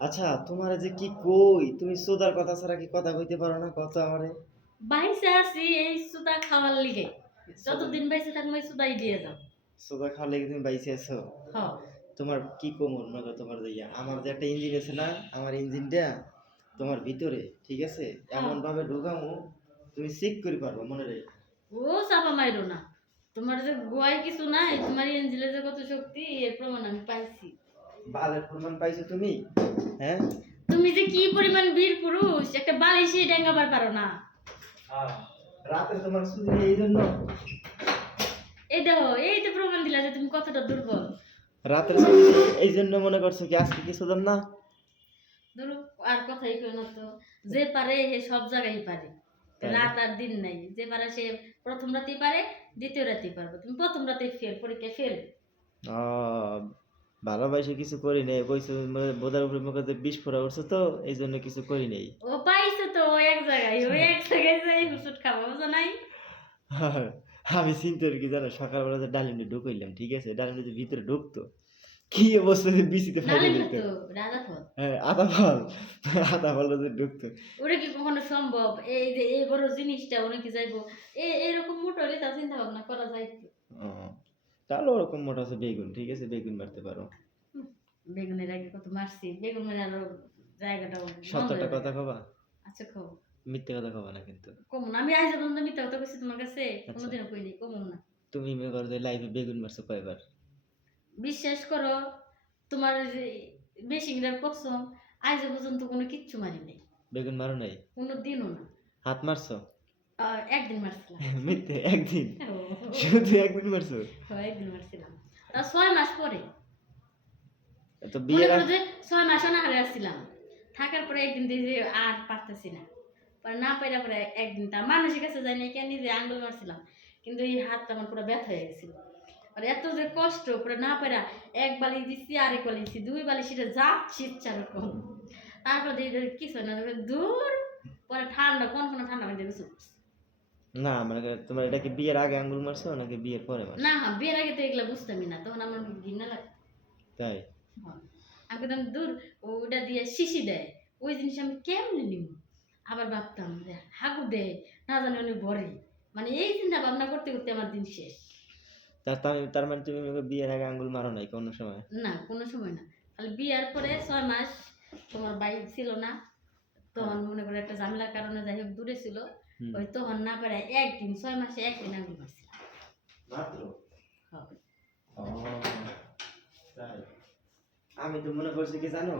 আচ্ছা, তোমার যে কি কই, তুমি সোদার কথা ছাড়া কি কথা কইতে পারো না? কত আমারে বাইসে আছি এই সুদা খাওয়ার লিগে। সোদা যতদিন বাইসে থাকবো এই সুদাই দিয়ে যাও। সোদা খাওয়ার লেগে তুমি বাইসে আছো। হ। তোমার কি কমন মনে করো তোমার দিয়া আমার যে একটা ইঞ্জিন আছে না, আমার ইঞ্জিনটা তোমার ভিতরে ঠিক আছে হ। এমন ভাবে ঢুকামু তুমি চেক করে পারবো মনে রেখো। ও চাপা মাইরো না। তোমার যে গোয়ায় কিছু নাই, তোমার এঞ্জেলে যে কত শক্তি এর প্রমাণ আমি পাইছি। বালের প্রমাণ পাইছো তুমি? হ্যাঁ, তুমি যে কি পরিমাণ বীর পুরুষ, একটা বালিশই ডেঙ্গাবার পারো না। রাতে তোমার শুধু এই জন্য এই দেখো, এই তো প্রমাণ দিলা যে তুমি কতটা দুর্বল। রাতের শুধু এই জন্য মনে করছো কি আজকে কিছু দাম না? ধরো, আর কথাই কই না তো। যে পারে সে সব জায়গায় পারে। তাই না? রাত আর দিন নাই, যে পারে সে প্রথম রাতেই পারে, দ্বিতীয় রাতেই পারবে। তুমি প্রথম রাতেই ফেল, পরীক্ষায় ফেল। আহ ভালোবাসে কিছু করি নাই বইছে বোধার উপরে মুখে যে বিষ ফোড়া উঠছে তো এই জন্য কিছু করি নাই। ও পাইছে তো ও এক জায়গায়, ওই এক জায়গায় যাই হুসুট খাবো, বুঝো নাই? আমি চিন্তা করি কি জানো, সকালবেলা যে ডালিমটা ঢুকাইলাম ঠিক আছে, ডালিমটা যে ভিতরে ঢুকতো কি অবস্থা যে বিচিতে ফাইটে ডালিম যেত। তো রাজা ফল। হ্যাঁ, আধা ফল যে ঢুকতো। ওটা কি কখনো সম্ভব? এই যে এই বড় জিনিসটা ওরা কি যাইবো? এরকম মোটা হলে তা চিন্তা ভাবনা করা যায় তো। ও, তাহলে ওরকম মোটা আছে বেগুন ঠিক আছে, বেগুন মারতে পারো। হুম, বেগুনের আগে কত মারছি, বেগুন মানে আরো জায়গাটা বন্ধ সত্যটা হয়ে কথা যাবে। কবা, আচ্ছা খাও। মিথ্যে কথা কবা না কিন্তু। কমন আমি আজ পর্যন্ত মিথ্যা কথা কইছি তোমার কাছে? আচ্ছা, কোনোদিনও কইনি, কমন না। তুমি মনে করো যে লাইভে বেগুন মারছো কয়বার? বিশ্বাস করো, তোমার যে বেশিংটার কসম, আজ পর্যন্ত কোনো কিচ্ছু মারি নাই। বেগুন মারো নাই? কোনো দিনও না। হাত মারছো? একদিন মারছিলাম। মিথ্যে একদিন? ও, শুধু একদিন মারছো? একদিন মারছিলাম। তা 6 মাস পরে। তো মনে বিয়ের করো আগ যে 6 মাস অনাহারে আসছিলাম। থাকার পরে একদিন দেখি যে আর পারতেছি না। পরে না পাইরা পরে একদিন তা মানুষের কাছে যাই নাই, কেন নিজে আঙ্গুল মারছিলাম। কিন্তু এই হাতটা আমার পুরো ব্যথা হয়ে গেছিল। আর এত যে কষ্ট পরে না পাইরা এক বালিশ দিচ্ছি, আরেক বালিশ দিচ্ছি, 2 বালিশ এটা যাচ্ছি ইচ্ছা রকম। তারপর দেখি যে কিছু হয় না, দূর। পরে ঠান্ডা কোন ঠান্ডা পানি দিয়ে গোসল করছি। না মানে তোমার এটা কি বিয়ের আগে আঙ্গুল মারছো নাকি বিয়ের পরে না, মারছো? বিয়ের আগে তো এগুলা বুঝতামই না, তখন আমার ঘৃণা লাগে। তাই? হ্যাঁ। আমি কইতাম দূর, ওটা দিয়ে শিশি দেয়, ওই জিনিস আমি কেমনে নিব? আবার ভাবতাম যে হাগু দেয়, না জানি উনি বরে। মানে এই চিন্তা ভাবনা করতে করতে আমার দিন শেষ। তার মানে তুমি আমাকে বিয়ের আগে আঙ্গুল মারো নাই কোনো সময়? না, কোনো সময় না। খালি বিয়ার পরে 6 মাস তোমার বাইক ছিল না, হ্যাঁ। তখন মনে করে একটা ঝামেলার কারণে যাই হোক দূরে ছিল। হুম। ওই তখন না পারে একদিন, 6 মাসে একদিন আঙুল মারছিলাম। মাত্র? হ্যাঁ। ও, তাই। আমি তো মনে করছি কি জানো